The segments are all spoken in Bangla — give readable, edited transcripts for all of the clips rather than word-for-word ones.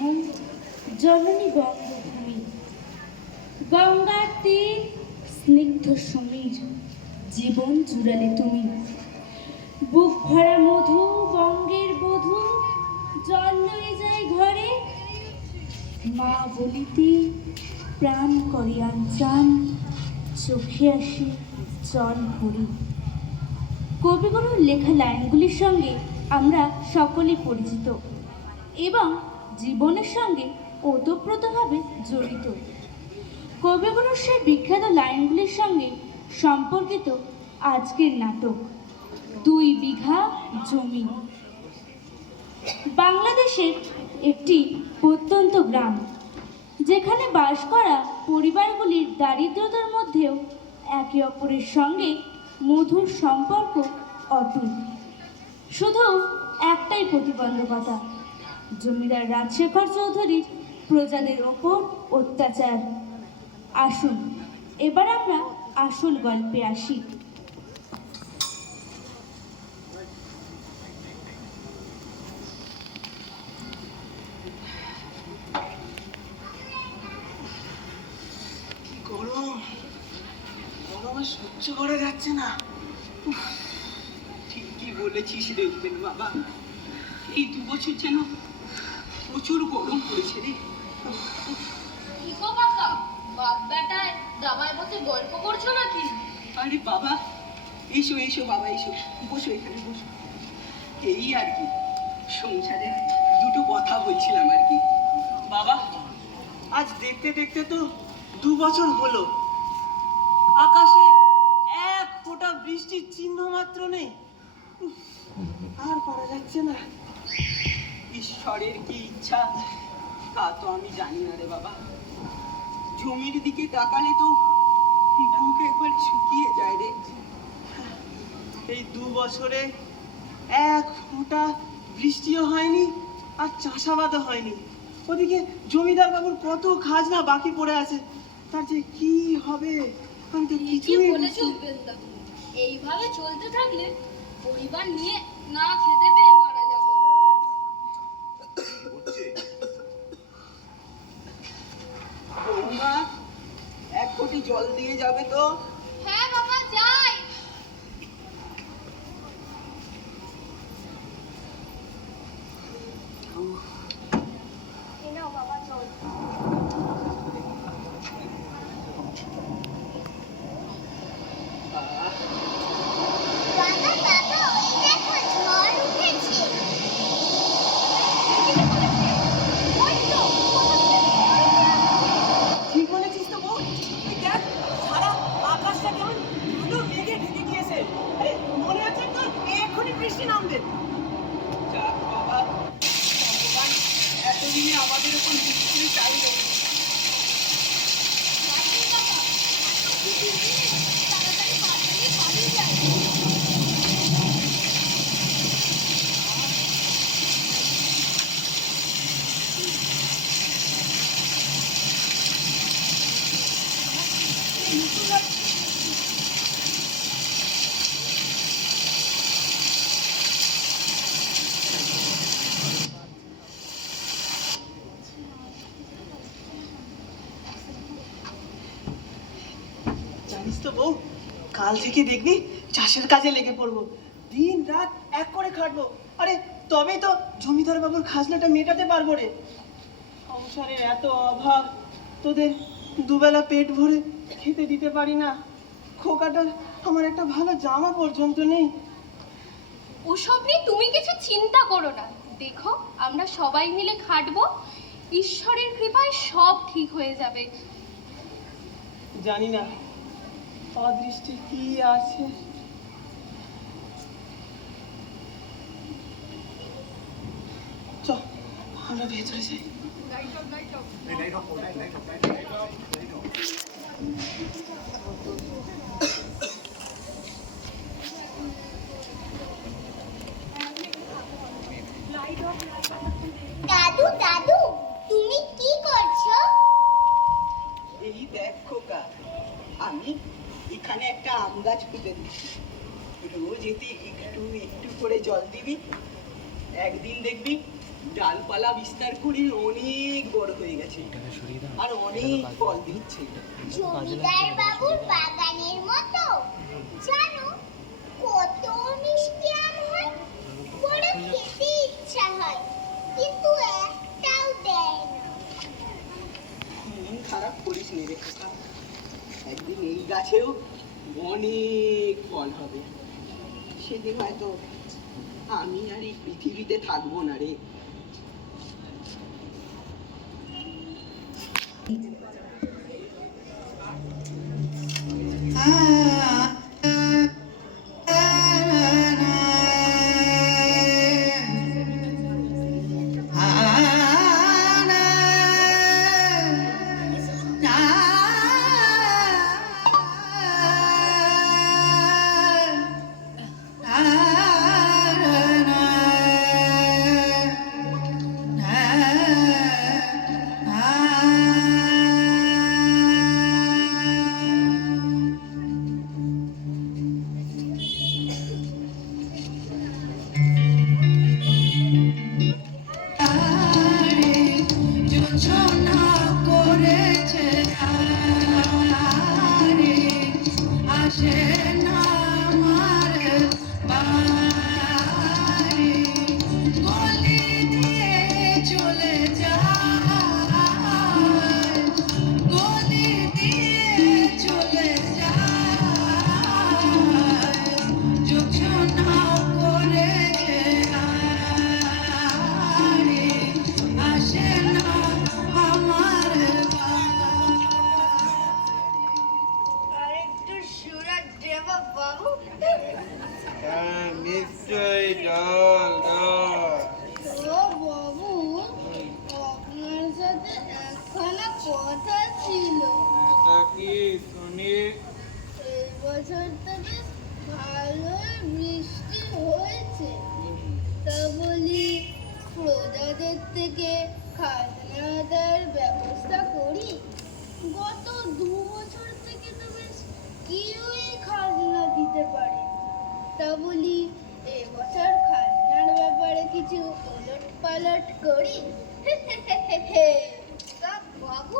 নির্মল জননী বঙ্গভূমি, গঙ্গার তীর স্নিগ্ধ সমীর, জীবন জুড়ালে তুমি। বুক ভরা মধু বঙ্গের বধূ, জল লয়ে যায় ঘরে, মা বলিতে প্রাণ করে আনচান, চোখে আসে জল ভরে। কবিগুরুর লেখা লাইনগুলির সঙ্গে আমরা সকলেই পরিচিত এবং জীবনের সঙ্গে ওতপ্রোতভাবে জড়িত। কবিগুরুর সেই বিখ্যাত লাইনগুলির সঙ্গে সম্পর্কিত আজকের নাটক ২ বিঘা জমি। বাংলাদেশের একটি প্রত্যন্ত গ্রাম, যেখানে বাস করা পরিবারগুলির দারিদ্রতার মধ্যেও একে অপরের সঙ্গে মধুর সম্পর্ক অটুট। শুধু একটাই প্রতিবন্ধকতা, জমিদার রাজশেখর চৌধুরীর প্রজাদের ওপর অত্যাচার। আসুন এবার আমরা আসল গল্পে আসি। সহ্য করা যাচ্ছে না। ঠিকই বলেছিস রে উপেন বাবা, এই ২ বছর যেন প্রচুর গরম পড়েছে রে। গল্প করছো নাকি? আরে বাবা, এসো এসো বাবা, এসো, বসো, এখানে বসো। এই আর কি, সংসারে ২টো কথা বলছিলাম আর কি। বাবা, আজ দেখতে দেখতে তো ২ বছর হলো, আকাশে এক ফোঁটা বৃষ্টির চিহ্ন মাত্র নেই। আর পারা যাচ্ছে না। ঈশ্বরের কি ইচ্ছা তা তো আমি জানি না রে বাবা। জমির দিকে তাকালে তো বুক একবার শুকিয়ে যায় রে। এই ২ বছরে এক ফোঁটা বৃষ্টিও হয়নি আর চাষাবাদও হয়নি। ওদিকে জমিদার বাবুর কত খাজনা বাকি পড়ে আছে, তার যে কি হবে আমি তো কিছুই বলেছো উপেন্দা। এইভাবে চলতে থাকলে পরিবার নিয়ে না খেতে পেয়ে মারা যাবো। বৌমা, ১ কোটি জল দিয়ে যাবে তো? হ্যাঁ বাবা, যাই। নাও বাবা জল। ঠিক বলেছিস তো বউ। ওই দেখ, সারা আকাশটা কেমন কালো মেঘে ঢেকে গিয়েছে। আরে মনে হচ্ছে তো এক্ষুনি বৃষ্টি নামবে। যাক বাবা, ভগবান এতদিনে আমাদের উপর বৃষ্টি চাইলো। তাড়াতাড়ি পালিয়ে পালিয়ে যাই। জানিস তো বউ, কাল থেকে দেখবি চাষের কাজে লেগে পড়বো, দিন রাত এক করে খাটবো। আরে তবেই তো জমিদার বাবুর খাজনাটা মেটাতে পারবো রে। সংসারের এত অভাব, তোদের দুবেলা পেট ভরে খেতে দিতে পারি না। খোকাটার আমার একটা ভালো জামা পর্যন্ত নেই। ওসব নিয়ে তুমি কিছু চিন্তা করো না। দেখো, আমরা সবাই মিলে খাটবো, ঈশ্বরের কৃপায় সব ঠিক হয়ে যাবে। জানি না অদৃষ্টে কি আছে। চ, আমরা ভেতরে যাই। দাদু দাদু, তুমি কি করছো? এই দেখ খোকা, আমি এখানে একটা আম গাছ পুঁতে দিচ্ছি। রোজ এতে একটু একটু করে জল দিবি, একদিন দেখবি ডালপালা পালা বিস্তার করে অনেক বড় হয়ে গেছে আর অনেক ফল দিচ্ছে। জমিদার বাবুর বাগানের মতো। জানো কত মিষ্টি আম হয়, বড় খেতে ইচ্ছা হয়, কিন্তু একটাও দেয় না। মন খারাপ করিস নি রে খোকা, একদিন এই গাছেও অনেক ফল হবে। সেদিন হয়তো আমি আর এই পৃথিবীতে থাকবো না রে। নিশ্চয়ই ডল ডল। ও বাবু, আপনার সাথে একখানা কথা ছিল। এটা কি শুনি? এই বছর তো বেশ ভালোই বৃষ্টি হয়েছে, তা বলি প্রজাদের থেকে খাজনা আদায়ের ব্যবস্থা করি। গত 2 বছর থেকে তো বেশ কেউই খাজনা দিতে পারে, তা বলি এবছর খাজনার ব্যাপারে কিছু ওলট পালট করি। তা বাবু,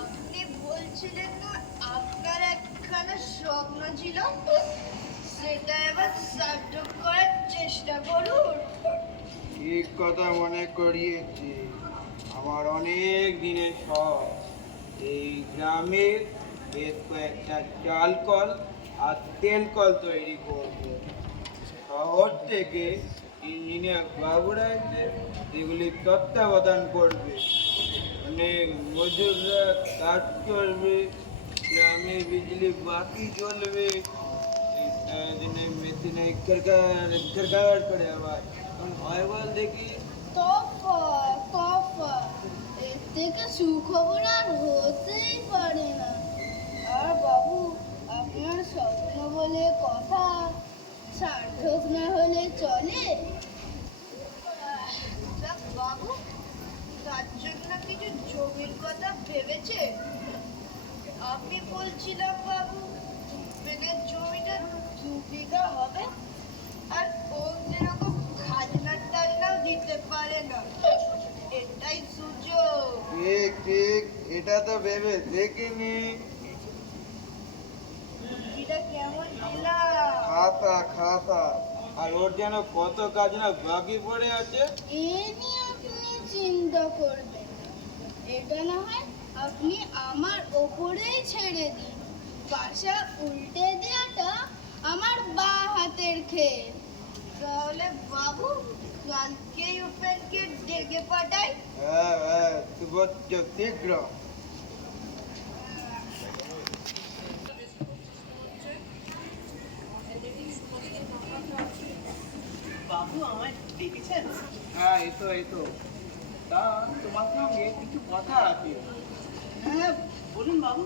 আপনি বলছিলেন না আপনার একখানা স্বপ্ন ছিল, সেটা এবার সার্থক করার চেষ্টা করুন। ঠিক কথা মনে করিয়েছি। আমার অনেক দিনের শখ এই গ্রামের বেশ কয়েকটা চাল কল আর তেল কল তৈরি করবো। শহর থেকে ইঞ্জিনিয়ার বাবুরা এসে এগুলি তত্ত্বাবধান করবে, অনেক মজুররা কাজ করবে, গ্রামে বিজলি বাকি চলবে। সারাদিনে মেশিনে ঘর করে আবার হয় বল দেখি। এর থেকে সুখবর আর হতেই পারে না। আর বাবু, আপনার স্বপ্ন বলে কথা, সার্থক না হলে চলে? বাবু, তার জন্য কিছু জমির কথা ভেবেছে? আমি বলছিলাম বাবু, বেনের জমিটা 2 বিঘা হবে, আর ও যেরকম খাজনার টাজনাও দিতে পারে না, এটাই সুযোগ। ঠিক ঠিক, এটা তো ভেবে দেখিনি। বুদ্ধিটা কেমন দিলাম? খাতা খাতা, আর ওর যেন কত কাজ না বাকি পড়ে আছে। এ নিয়ে আপনি চিন্তা করবেন না। এটা না হয় আপনি আমার ওপরেই ছেড়ে দিন। বাসা উল্টে দেওয়াটা আমার বাঁ হাতের খেয়ে। তাহলে বাবু, কালকেই উপেনকে ডেকে পাঠাই। হ্যাঁ হ্যাঁ, সুবোচ্চ শীঘ্র। বাবু আমায় ডেকেছেন? হ্যাঁ, এতো তা তোমার সঙ্গে কিছু কথা আছে। হ্যাঁ বলুন বাবু।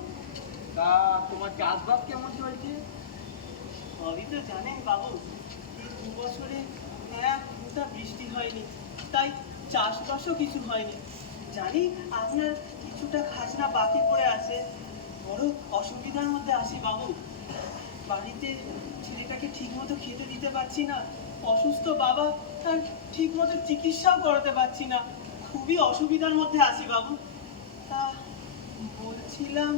তা তোমার চাষবাস কেমন চলছে? সবই তো জানেন বাবু, এই 2 বছরে এক ফোঁটা বৃষ্টি হয়নি, তাই চাষবাসও কিছু হয়নি। জানি আপনার কিছুটা খাজনা বাকি পড়ে আছে, বড় অসুবিধার মধ্যে আছি বাবু। বাড়িতে ছেলেটাকে ঠিক মতো খেতে দিতে পারছি না, অসুস্থ বাবা আর ঠিক মতো চিকিৎসাও করাতে পারছি না, খুবই অসুবিধার মধ্যে আছি বাবু। তা বলছিলাম,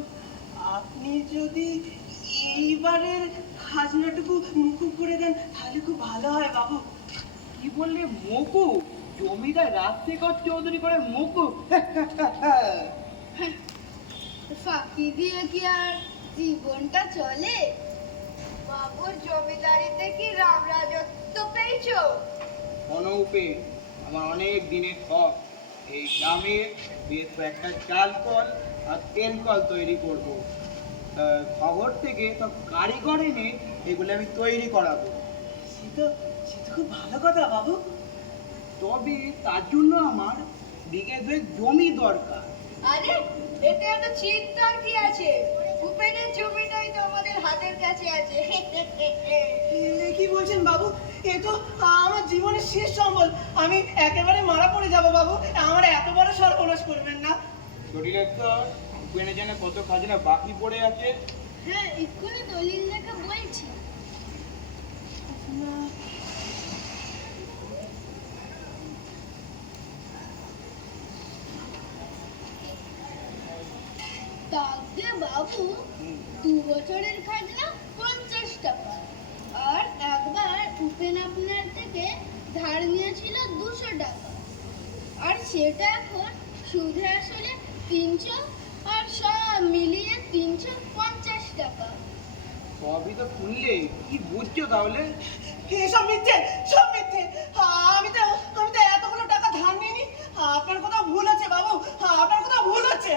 আপনি যদি এইবারের খাজনাটুকু মুকুব করে দেন তাহলে খুব ভালো হয় বাবু। কি বললে মকুব? জমিদার রাজশেখর চৌধুরী করে মকুব? ফাঁকি দিয়ে কি আর জীবনটা চলে? বাবুর জমিদারিতে কি রাম রাজত্ব পেয়েছো? অনুপে আমার অনেক দিনের শখ, এই গ্রামে বেশ একটা চাল কল আর তেল কল তৈরি করবো। শহর থেকে সব কারিগর এনে এগুলো আমি তৈরি করাবো। সে তো খুব ভালো কথা বাবু। তবে তার জন্য আমার বিঘে 2 জমি দরকার। আরে এতে এত চিন্তার কি আছে? উপেনের জমিটাই তো আমাদের হাতের কাছে আছে। এ কি বলছেন বাবু? এ তো আমার জীবনের শেষ সম্বল, আমি একেবারে মারা পড়ে যাব বাবু, আমার এত বড় সর্বনাশ করবেন না। ডিরেক্টর, উপেনে যেন কত খাজনা বাকি পড়ে আছে? হ্যাঁ, এক্ষুনি দলিল লেখা বলছি। তাকে বাবু 2 বছরের খাজনা 50 টাকা, আর একবার উপেন আপনার থেকে ধার নিয়েছিল 200 টাকা, আর সেটা এখন সুদে আসলে 300, আর সব মিলিয়ে 350 টাকা। সবই তো শুনলে, কি বুঝছো তাহলে? সব মিথ্যে, সব মিথ্যে। আমি তো এতগুলো টাকা ধার নিইনি। আপনার কোথাও ভুল আছে বাবু, আপনার কোথাও ভুল হচ্ছে।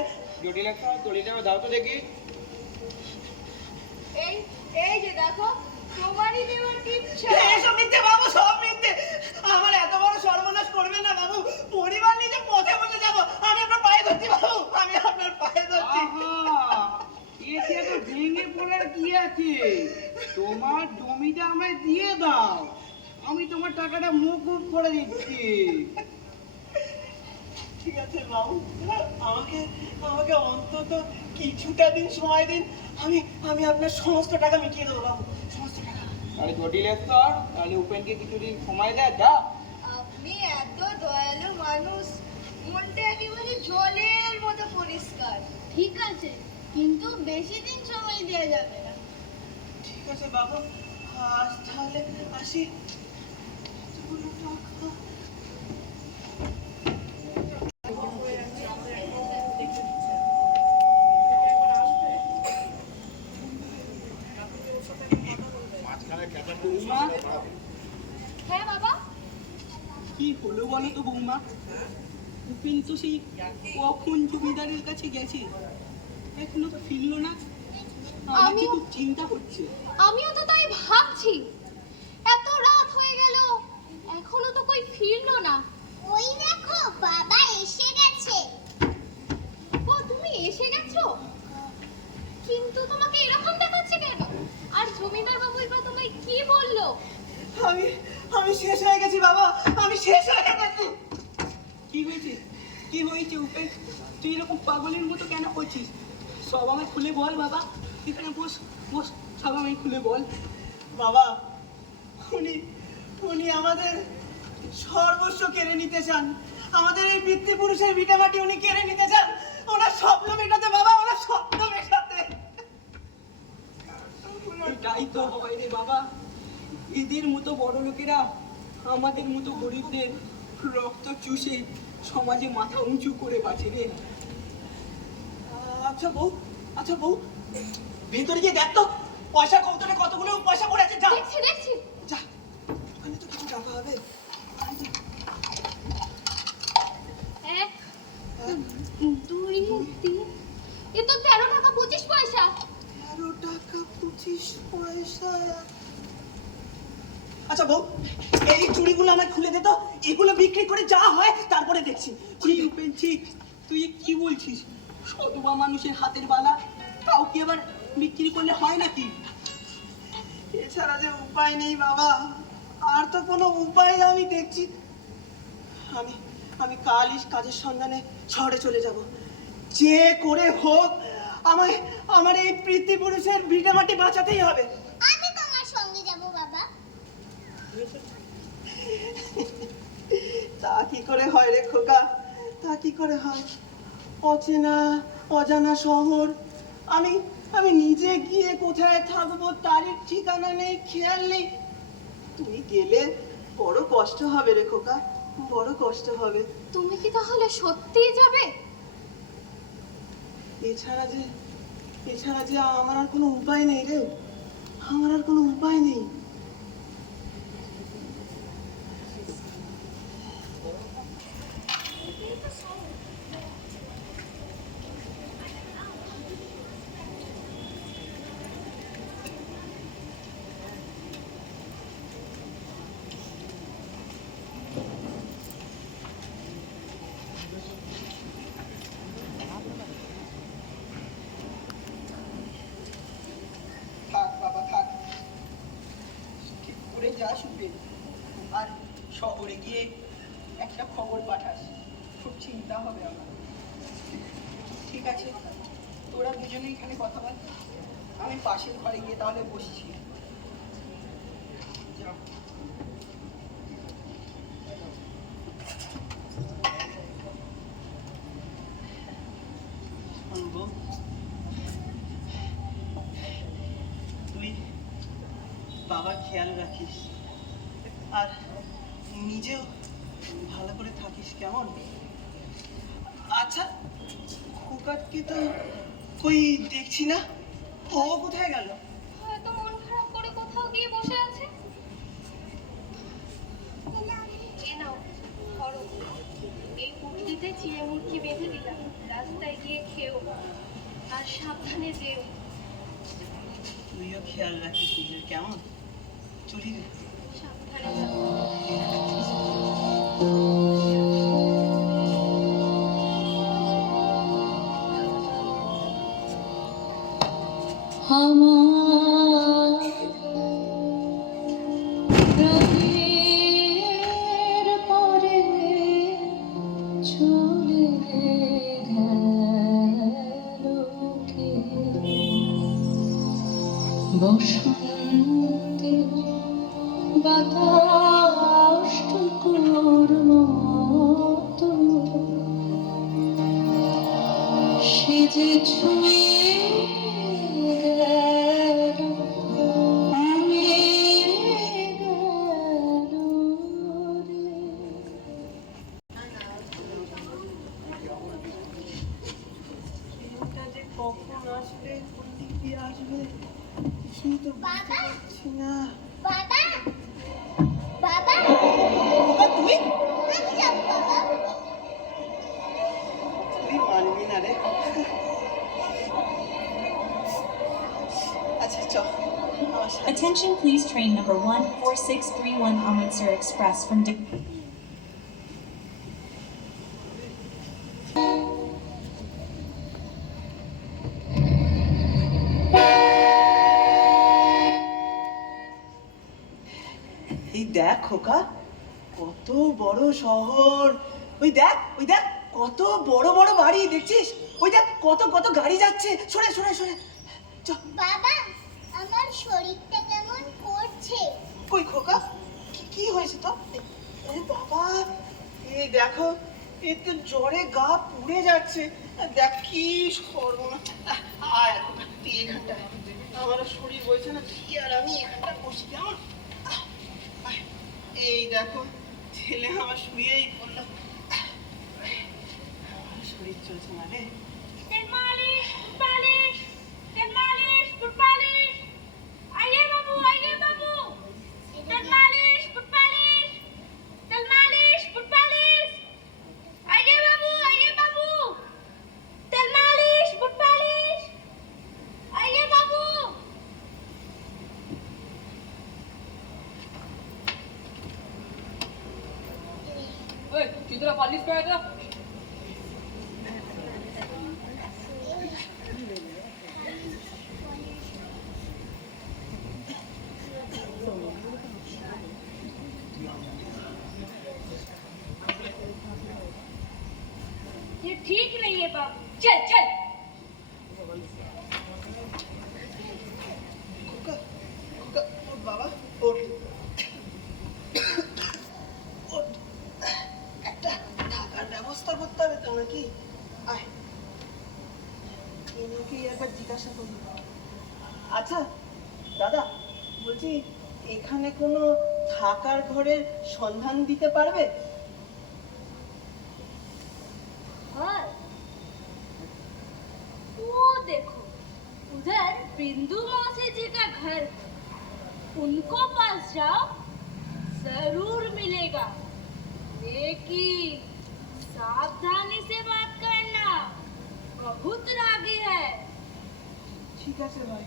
ডিরেক্টর, দড়িটা দাও তো দেখি। এই এই যে দেখো, তোমারই দেওয়ার কিচ্ছু। এসব মিথ্যে বাবু, সব মিথ্যে। আমার এত বড় সর্বনাশ করবেন না বাবু, পরিবার নিজে পথে বসে যাব। আমি আপনার পায়ে ধরছি বাবু, আমি আপনার পায়ে ধরছি। আহা, এতে তো ভেঙে পড়ার কি আছে? তোমার জমিটা আমায় দিয়ে দাও, আমি তোমার টাকাটা মকুব করে দিচ্ছি। ঠিক আছে বাবু, আমাকে আমাকে অন্তত কিছুটা দিন সময় দিন, আমি আপনার সমস্ত টাকা মিটিয়ে দেবো বাবু, সমস্ত টাকা। তাহলে ডিরেক্টর, তাহলে উপেনকে কিছুদিন সময় দেয় যা। আপনি এত দয়ালু মানুষ, মনটা একেবারে জলের মতো পরিষ্কার। ঠিক আছে, কিন্তু বেশি দিন সময় দেওয়া যাবে না। ঠিক আছে বাবু, আজ তাহলে আসি। এতগুলো টাকা। বৌমা, হ্যাঁ বাবা, কি হলো বলো তো বৌমা? উপেন তো সেই কখন জমিদারের কাছে গেছে, এখনো তো ফিরলো না। আমার যে খুব চিন্তা হচ্ছে। আমিও তো তাই ভাবছি, এত রাত হয়ে গেল এখনো তো কই ফিরলো না। ওই দেখো, বাবা এসে গেছে। ও, তুমি এসে গেছো? কিন্তু তোমাকে এরকম দেখাচ্ছে কেন? আর জমিদার বাবুই বা তোমায় কি বললো? আমি শেষ হয়ে গেছি বাবা, আমি শেষ হয়ে গেছি। কি হয়েছে, কি হয়েছে উপেন? তুই এরকম পাগলের মতো কেন করছিস? সব আমায় খুলে বল বাবা, এখানে বস বস, সব আমায় খুলে বল বাবা। উনি আমাদের সর্বস্ব কেড়ে নিতে চান, আমাদের এই পিতৃপুরুষের ভিটামাটি উনি কেড়ে নিতে চান। ওনার স্বপ্ন মেটাতে বাবা, ওনার স্বপ্ন মেটাতে। এটাই তো হয় রে বাবা, এদের মতো বড় লোকেরা আমাদের মতো গরিবদের রক্ত চুষে সমাজে মাথা উঁচু করে বাঁচে রে। আচ্ছা বউ, ভেতরে গিয়ে দেখ তো পয়সা কৌতরে কতগুলো পয়সা পড়ে আছে। যা দেখছি দেখছি। যা, ওখানে তো কিছু টাকা হবে। 1, 2, 3, এ তো 13 টাকা 25 পয়সা। 13 টাকা 25 পয়সা। আচ্ছা বউ, এই চুড়িগুলো আমায় খুলে দে তো, এগুলো বিক্রি করে যা হয় তারপরে দেখছি। ঠিক, তুই কি বলছিস? সতবা মানুষের হাতের বালা কাউকে আবার বিক্রি করলে হয় নাকি? এছাড়া যে উপায় নেই বাবা, আর তো কোনো উপায় আমি দেখছি। আমি কালই কাজের সন্ধানে শহরে চলে যাব, যে করে হোক আমার এই পিতৃপুরুষের ভিটামাটি বাঁচাতেই হবে। আমি তোমার সঙ্গে যাব বাবা। করে হয় রে খোকা, তা কি করে হয়? অচেনা অজানা শহর, আমি আমি নিজে গিয়ে কোথায় থাকবো তারই ঠিকানা নেই, খেয়াল নেই। তুই গেলে বড় কষ্ট হবে রে খোকা, বড় কষ্ট হবে। তুমি কি তাহলে সত্যিই যাবে? এছাড়া যে আমার আর কোনো উপায় নেই রে, আমার আর কোনো উপায় নেই। থাক বাবা থাক, ঠিক করে যা শুবে, আর শহরে গিয়ে একটা খবর পাঠাস, খুব চিন্তা হবে আমার। ঠিক আছে, তোরা দুজনেই এখানে কথা বল, আমি পাশের ঘরে গিয়ে তাহলে বসছি। যাও। বউ, তুই বাবার খেয়াল রাখিস, আর নিজেও ভালো করে থাকিস, কেমন? আচ্ছা, খোকাকে তো কই দেখছি না, ও কোথায় গেল? হয়তো মন খারাপ করে কোথাও গিয়ে বসে আছে। এ নাও, ধরো। এই পুটলিতে চিড়ে মুরগি বেঁধে দিলাম, রাস্তায় গিয়ে খেও, আর সাবধানে যেও। তুইও খেয়াল রাখিস নিজের, কেমন? চলি রে। সাবধানে যাও। আমার প্রাণের পরে চলে গেল কে? বসন্তে বাতাসটুকুর মতো সে যে ছুঁয়ে গেল, উড়ে গেল রে। ট্রেনটা যে কখন আসবে, কোন দিক দিয়ে আসবে, কিছুই তো বুঝতে পারছি না। বাবা বাবা খোকা, তুই আমি যাব বাবা। তুই মানবি না রে। আচ্ছা চল আমার সাথে। Attention please, train number 14631 Amritsar Express from এই দেখ খোকা, কত বড় শহর, ওই দেখ কত বড় বড় বাড়ি দেখছিস, ওই দেখ কত কত গাড়ি যাচ্ছে, সরে সরে সরে চল। বাবা আমার শরীরটা কেমন করছে? কই খোকা, কি হয়েছে তো? এ বাবা, এই দেখো, এ তো জ্বরে গা পুড়ে যাচ্ছে, দেখ কি সর্বনাশ। আয় খোকা, তুই এখানটা, আমার শরীর বলছে না, তুই আর আমি এখানটা বসি, কেমন? আয়, এই দেখো ছেলে আমার শুয়েই পড়লো, আমার শরীর চলছে না রে। তেল মালিশ, ফুট পালিশ, তেল মালিশ, ফুট পালিশ। আইয়ে বাবু, আইয়ে বাবু। তেল মালিশ, ফুট পালিশ, তেল মালিশ, ফুট পালিশ। আইয়ে বাবু, আইয়ে বাবু। তেল মালিশ, ফুট পালিশ। আইয়ে বাবু। ये ठीक नहीं है बाबू, चल चल। খোকা, খোকা, ওঠ বাবা, ওঠ। ওঠ। একটা করতে হবে তো নাকি? আয়, এনাকে একবার জিজ্ঞাসা করি। আচ্ছা দাদা, বলছি এখানে কোনো থাকার ঘরের সন্ধান দিতে পারবে? और वो देखो उधर बिंदु मौसी जी का घर, उनको पास जाओ जरूर मिलेगा, लेकिन सावधानी से बात करना, बहुत रागी है। ঠিক আছে ভাই।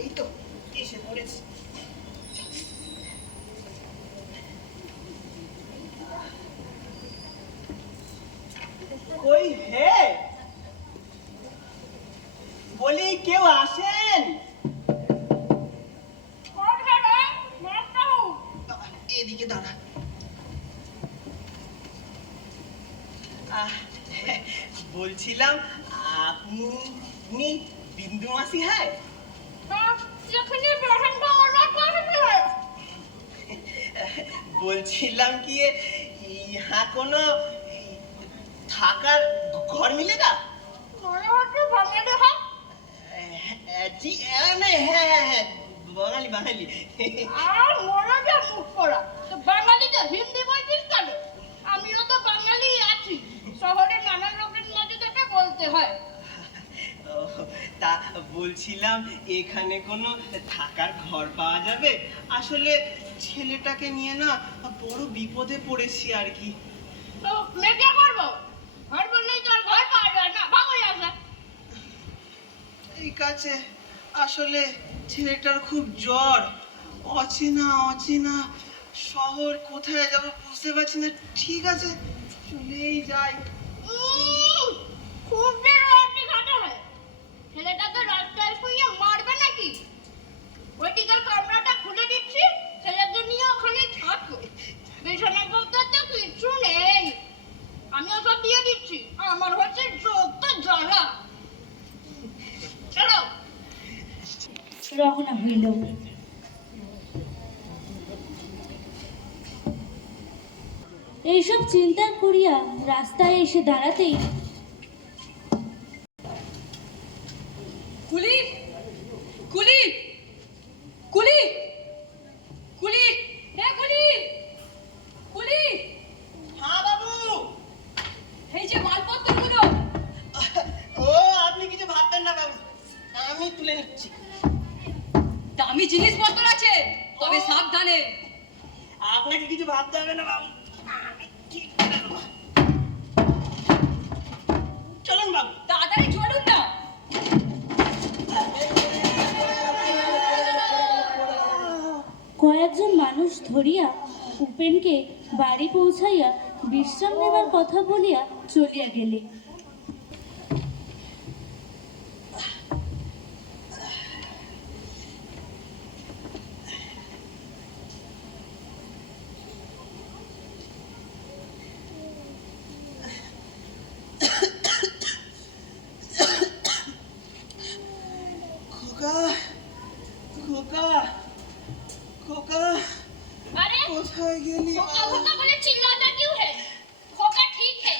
এই তো এসে পড়েছি। কই হে, বলি কেউ আসেন? कौन है रे? मारता हूँ। এদিকে দাঁড়া। বলছিলাম আপনি বিন্দু মাসি? হ্যাঁ, यखनी बहन का औलाद कौन है? বলছিলাম কি यहाँ কোনো থাকার ঘর মিলেগা? कौन होते बांग्लादेश है? জি नहीं, হ্যাঁ হ্যাঁ হ্যাঁ, বাঙালি বাঙালি। আর মরে যা মুখ পড়া, তো বাঙালিতে হিন্দি বলছিস কেন? আমিও তো বাঙালি আছি, শহরে নানা লোকের মধ্যে থেকে বলতে হয়। ও, তা বলছিলাম এখানে কোনো থাকার ঘর পাওয়া যাবে? আসলে ছেলেটাকে নিয়ে না বড় বিপদে পড়েছি আর কি। তো मैं क्या করবো? ঘর বললেই তো আর ঘর পাওয়া যায় না, ভাগো আসা। ঠিক আছে, আসলে ছেলেটার খুব জ্বর, অচেনা অচেনা শহর, কোথায় যাব বুঝতে পারছি না। ঠিক আছে, চলেই যাই। খুব বের রাতে ঘাটা হয়, ছেলেটাকে রাস্তায় শুয়ে মারবে নাকি? ওইটিকার কামরাটা খুলে দিচ্ছি, ছেলেকে নিয়ে ওখানে থাকো। বিছানা বলতে তো কিছু নেই, আমি ওসব দিয়ে দিচ্ছি। আমার হচ্ছে যত জ্বালা। চলো। রওনা হইল। এইসব চিন্তা করিয়া রাস্তায় এসে দাঁড়াতেই কুলি কুলি কুলি কুলি হে কুলি কুলি, হ্যাঁ বাবু। এই যে মালপত্রগুলো। ও, আপনি কিছু ভাববেন না বাবু, আমি তুলে নিচ্ছি। দামি জিনিসপত্র আছে, তবে সাবধানে। আপনাকে কিছু ভাবতে হবে না বাবু, আমি ঠিক করে নেবো। চলুন বাবু। তাড়াতাড়ি চলুন না। কয়েকজন মানুষ ধরিয়া উপেনকে বাড়ি পৌঁছাইয়া বিশ্রাম নেবার কথা বলিয়া চলিয়া গেলে। খোকা, খোকা, খোকা, अरे কোথায় গেলি? खोका खोका बोले चिल्लाता क्यों है? खोका ठीक है,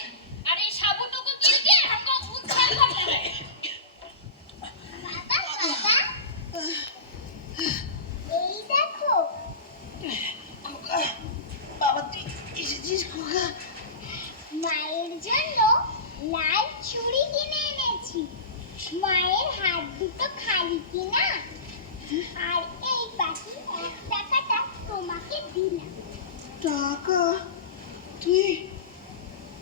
अरे साबुतों को गिर के हमको उद्धार करना है। এই দেখো, খোকা, বাবা তুই এসেছিস? খোকা, মায়ের জন্য লাল চুড়ি কিনে এনেছি। মায়ের হাত দুটো খালি কিনা, আর এই বাকি 1 টাকাটা তোমাকে দিলাম। টাকা? তুই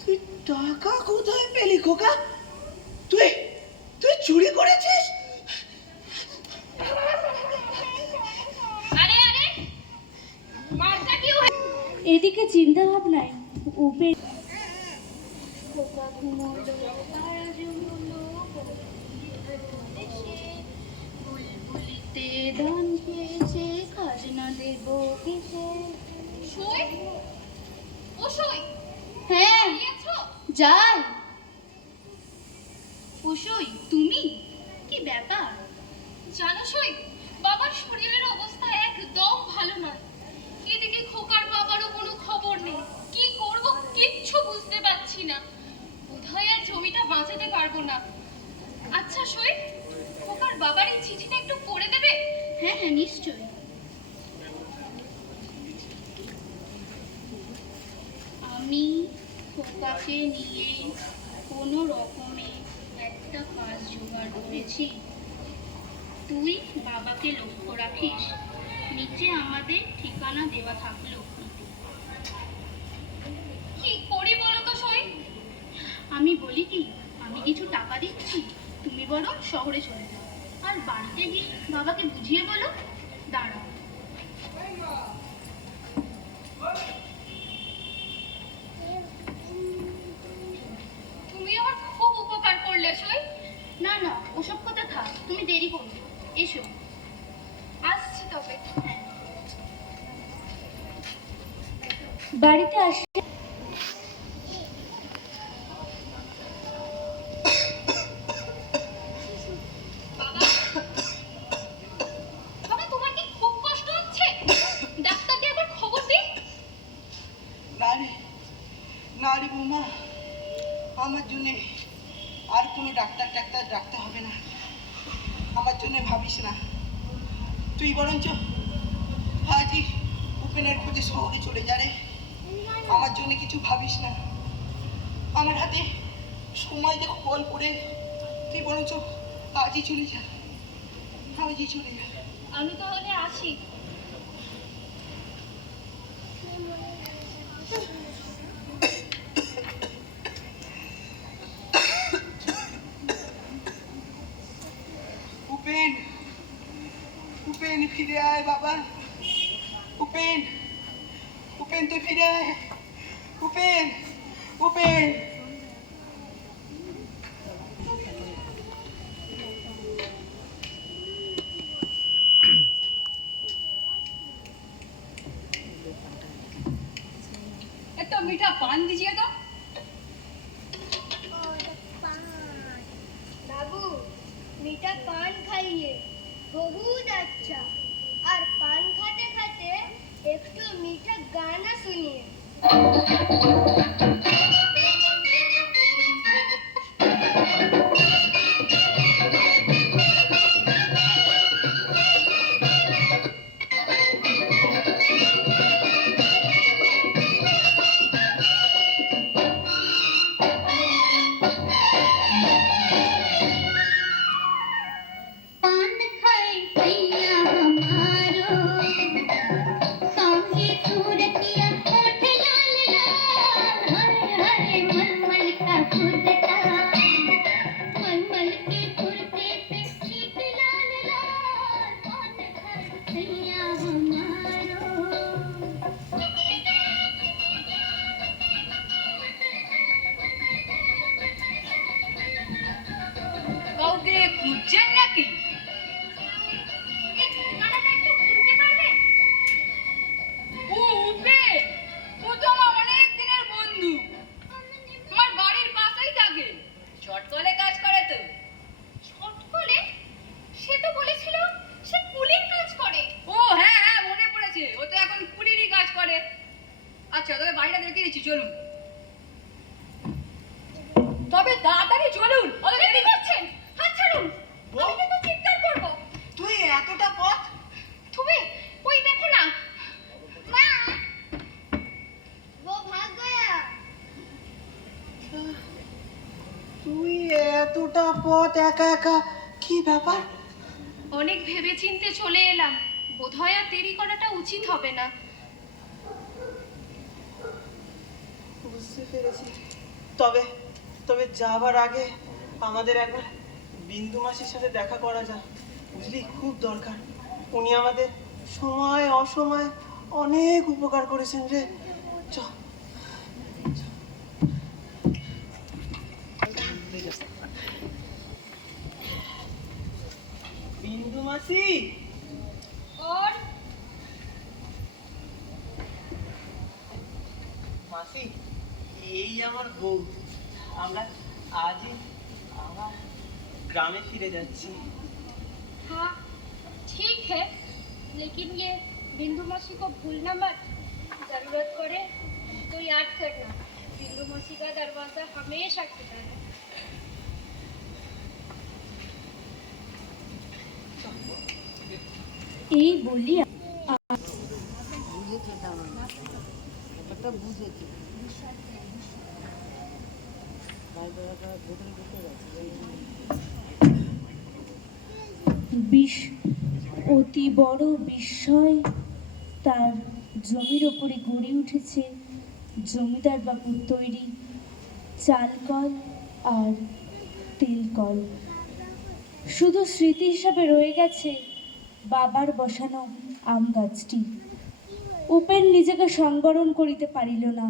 তুই টাকা কোথায় পেলি খোকা? তুই তুই চুরি করেছিস? अरे अरे मारता क्यों है? এদিকে চিন্তা ভাবনায় উপেন খোকা ঘুমোলো, তারা জমলো, এসে বুলবুলিতে ধান খেয়েছে, খাজনা দেব কিসে। সই ও সই, হ্যাঁ, দিয়েছো? যাই। ও সই, তুমি? কি ব্যাপার? জানো সই, সই, বাবার শরীরের অবস্থা একদম ভালো নয়। এদিকে খোকার বাবারও কোনো খবর নেই। কি করব কিচ্ছু বুঝতে পারছি না। বোধহয় আর জমিটা বাঁচাতে পারবো না। আচ্ছা সই, খোকার বাবার এই চিঠিটা একটু পড়ে দেবে? হ্যাঁ হ্যাঁ নিশ্চয়ই। আমি খোকাকে নিয়ে কোনো রকমে একটা কাজ জোগাড় করেছি। তুই বাবাকে লক্ষ্য রাখিস। নিচে আমাদের ঠিকানা দেওয়া থাকলো। কি করি বলো তো সই? আমি বলি কি, আমি কিছু টাকা দিচ্ছি, তুমি বরং শহরে চলে যাও, আর বাড়িতে গিয়ে বাবাকে বুঝিয়ে বলো। দাঁড়াও। তুমি আমার খুব উপকার করলে সই। না না, ওসব কথা থাক, তুমি দেরি করো, এসো। আসছি তবে। বাড়িতে আসে বাবা, বাবা তোমার কি খুব কষ্ট হচ্ছে? ডাক্তারকে একবার খবর দিই। না রে, না রে বৌমা, আমার জন্যে আর কোনো ডাক্তার ডাকতে হবে না। আমার জন্যে ভাবিস না। তুই বরঞ্চ আজই উপেনের খোঁজে শহরে চলে যা রে। আমার জন্য কিছু ভাবিস না। আমার হাতে সময় দেখো বল পড়ে, তুই বরঞ্চ আজই চলে যা, আজই চলে যা। আমি তাহলে আসি। উপেন, উপেন ফিরে আয় বাবা। উপেন, উপেন তুই ফিরে আয়। উপেন, উপেন। একটা মিঠা পান দিজিয়ে তো। बाबू मीठा पान खाइए, बहुत अच्छा। और पान खाते खाते एक तो मीठा गाना सुनिए। पान खाए सैया हमारो, सौंगे सूरतिया होठ लाल लाल, हरे हरे मलमल का कुर्ता, मलमल के कुर्ते पे शीत लाल लाल, पान खाए सैया हमारो। কাউকে খুঁজছেন নাকি? এই ঠিকানাটা একটু বলতে পারবে? ও উপেন, ও তো আমার অনেক দিনের বন্ধু। আমার বাড়ির পাশেই থাকে, চটকলে কাজ করে তো। চটকলে? সে তো বলেছিল সে কুলির কাজ করে। ও হ্যাঁ হ্যাঁ, মনে পড়েছে, ও তো এখন কুলিরই কাজ করে। আচ্ছা তবে বাড়িটা দেখে দিচ্ছি, চলুন। তবে তাড়াতাড়ি চলুন। ওদের কি করছেন? হাত ছাড়ুন, আমি কিন্তু চিৎকার করব। তুই এতটা পথ? তুমি ওই দেখো না। माँ, वो भाग गया। তুই এতটা পথ একা একা, কি ব্যাপার? অনেক ভেবেচিন্তে চলে এলাম, বোধহয় আর দেরি করাটা উচিত হবে না। বুঝতে পেরেছি। তবে তবে যাবার আগে আমাদের একবার বিন্দু মাসির সাথে দেখা করা যাক, বুঝলি, খুব দরকার। উনি আমাদের সময় অসময় অনেক উপকার করেছেন রে। চ। বিন্দু মাসি, और মাসি, এই আমার বউ। আমরা আজই আবার গ্রামে ফিরে যাচ্ছি। हाँ लेकिन ये बिंदु मौसी को भूलना मत। जरूरत पड़े तो याद करना, बिंदु मौसी का दरवाजा हमेशा खुला है। এই বলিয়া অতি বড় বিস্ময় তার জমির ওপরে গড়ে উঠেছে জমিদার বাবুর তৈরি চালকল আর তেলকল। শুধু স্মৃতি হিসাবে রয়ে গেছে বাবার বসানো আম গাছটি। উপেন নিজেকে সংবরণ করিতে পারিল না,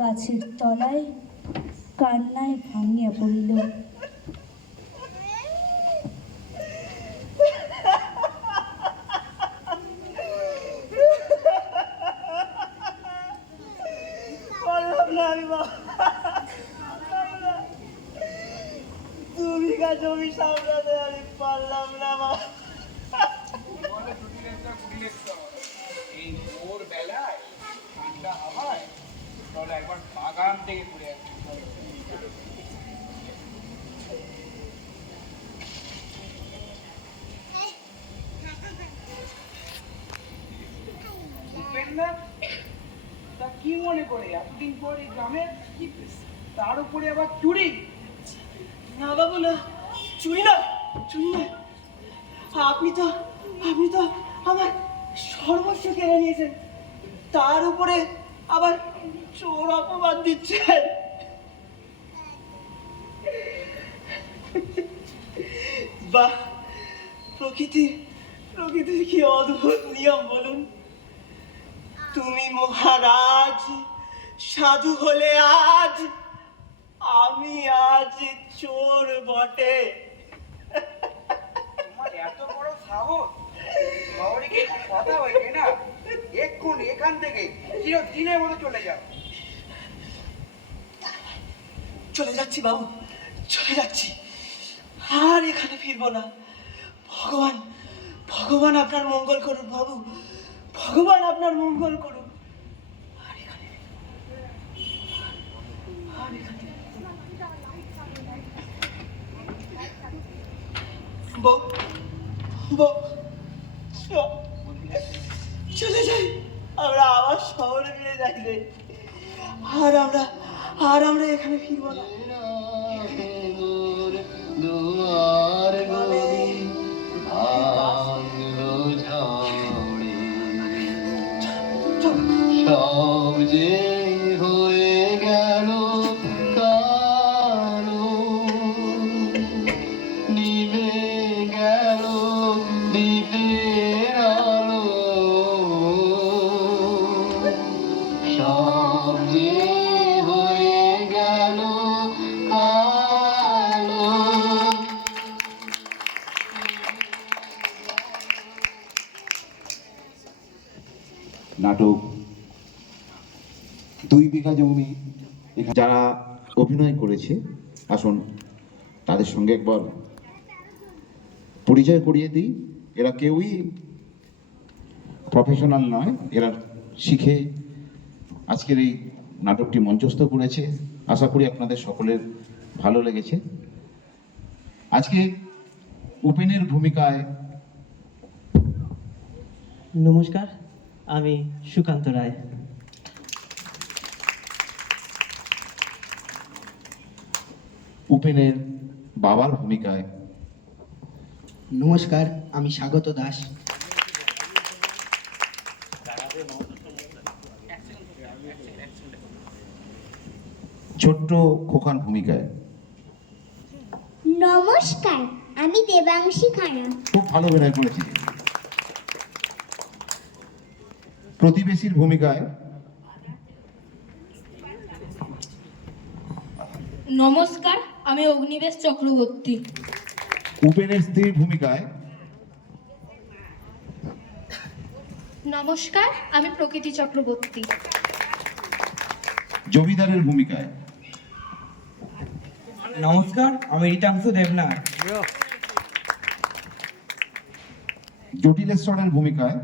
গাছের তলায় কান্নায় ভাঙিয়া পড়িল। জমি সামলাতে আমি পারলাম না বাবা। এই ভোর বেলায় ঠান্ডা হাওয়ায় তাহলে একবার বাগান থেকে ঘুরে আসি। উপেন্দ্র, তা কি মনে করে এতদিন পর এই গ্রামে, তার উপরে আবার চুরি? না বাবু না, চুরি না, চুরি না। আপনি তো আমার সর্বস্ব কেড়ে নিয়েছেন, তার উপরে আবার চোর অপবাদ দিচ্ছেন। বাহ, প্রকৃতির কি অদ্ভুত নিয়ম বলুন। তুমি মহারাজ সাধু হলে আজ, আমি আজ চোর বটে। তোমার এত বড় সাহস, শহরে কি কথা হয়েছে না? এক্ষুনি এখান থেকে চিরদিনের মতো চলে যাও। চলে যাচ্ছি বাবু, চলে যাচ্ছি, আর এখানে ফিরবো না। ভগবান আপনার মঙ্গল করুন বাবু, ভগবান আপনার মঙ্গল করুন। চলে যাই, আমরা আবার শহরে ফিরে যাইলে, আর আমরা এখানে ফিরবো না। সব যে হয়ে গেল কালো, নিভে গেল দ্বীপের আলো, সব যে হয়ে গেল কালো। নাটক 2 বিঘা জমি। এখানে যারা অভিনয় করেছে, আসুন তাদের সঙ্গে একবার পরিচয় করিয়ে দিই। এরা কেউই প্রফেশনাল নয়, এরা শিখে আজকের এই নাটকটি মঞ্চস্থ করেছে। আশা করি আপনাদের সকলের ভালো লেগেছে। আজকে উপেনের ভূমিকায় নমস্কার, আমি সুকান্ত রায়। উপেনের বাবার ভূমিকায় নমস্কার, আমি স্বাগত দাস। ছোট্ট খোকার ভূমিকায় নমস্কার, আমি দেবাংশী খানা। খুব ভালো অভিনয় করেছে। প্রতিবেশীর ভূমিকায় নমস্কার, আমি অগ্নিবেশ চক্রবর্তী। উপেনের স্ত্রীর ভূমিকায় নমস্কার, আমি প্রকৃতি চক্রবর্তী। জমিদারের ভূমিকায় নমস্কার, আমি রিতাংশু দেবনাথ। জটিলেশ্বরের ভূমিকায়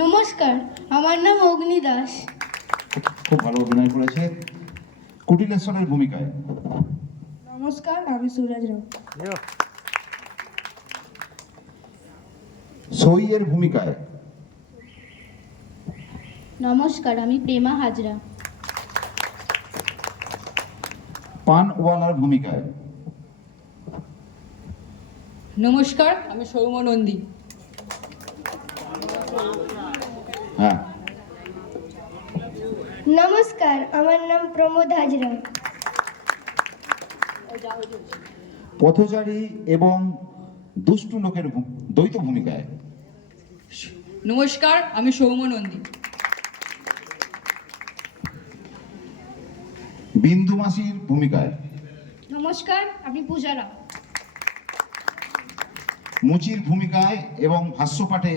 নমস্কার, আমার নাম অগ্নি দাস। খুব ভালো অভিনয় করেছে। কুটিলেশ্বরের ভূমিকায় নমস্কার, আমি সুরাজ রাও। সইয়ের ভূমিকায় নমস্কার, আমি প্রেমা হাজরা। পানওয়ালার ভূমিকায় নমস্কার, আমি সৌম নন্দী। হ্যাঁ, নমস্কার, আমার নাম প্রমোদ হাজরা। পথচারী এবং দুষ্টু লোকের দ্বৈত ভূমিকায় নমস্কার, আমি সৌম নন্দী। বিন্দু মাসির ভূমিকায় নমস্কার, আমি পূজা রাও। মুচির ভূমিকায় এবং হাস্যপাঠে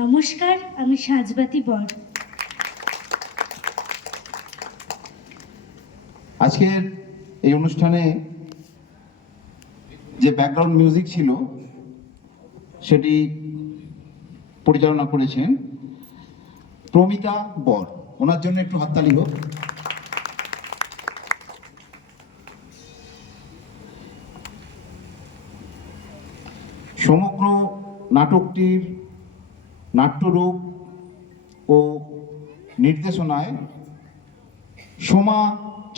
নমস্কার, আমি সাজবাতি বর। আজকের এই অনুষ্ঠানে যে ব্যাকগ্রাউন্ড মিউজিক ছিল সেটি পরিচালনা করেছেন প্রমিতা বর। ওনার জন্য একটু হাততালি হোক। সমগ্র নাটকটির নাট্যরূপ ও নির্দেশনায় সোমা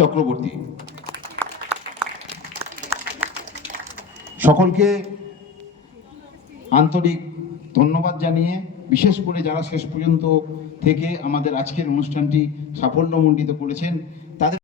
চক্রবর্তী। সকলকে আন্তরিক ধন্যবাদ জানিয়ে, বিশেষ করে যারা শেষ পর্যন্ত থেকে আমাদের আজকের অনুষ্ঠানটি সাফল্যমণ্ডিত করেছেন তাদের